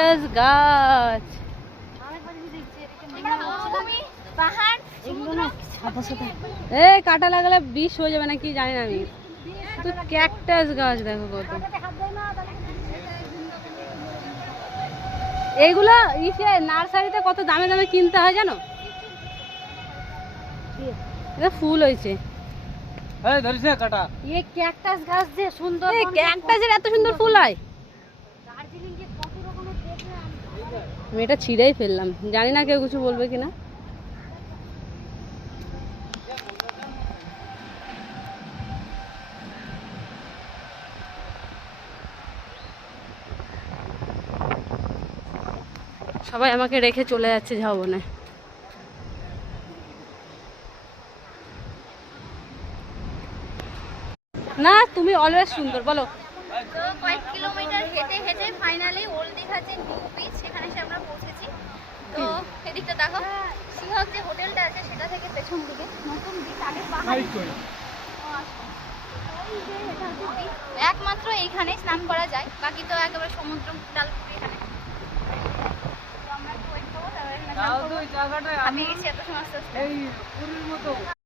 Cactus গাছ। কাটা লাগালে বিষ হয়ে যাবে নাকি জানি না আমি। তো ক্যাকটাস গাছ দেখো কত। এইগুলো ইসে নার্সারিতে কত দামে দামে কিনতে হয় জানো। এটা ফুল হয়েছে। ক্যাকটাস গাছ যে সুন্দর, ক্যাকটাসের এত সুন্দর ফুল হয়। আমি এটা ছিঁড়েই ফেললাম, জানি না কেউ কিছু বলবে কিনা। সবাই আমাকে রেখে চলে যাচ্ছে ঝাউবনে। না তুমি অলওয়েজ সুন্দর, বলো। তো কয়েক কিলোমিটার হেঁটে হেঁটে ফাইনালি ওল্ড দীঘা যে নিউ বিচ সেখানে এসে আমরা পৌঁছেছি। তো এদিকটা দেখো, সিংহক যে হোটেলটা আছে সেটা থেকে পেছন দিকে নতুন বিচ, আগে পাহাড়। একমাত্র এইখানে স্নান করা যায়, বাকি তো একেবারে সমুদ্র ডালপুরি এখানে। আমি গেছি এত সময় আস্তে আস্তে।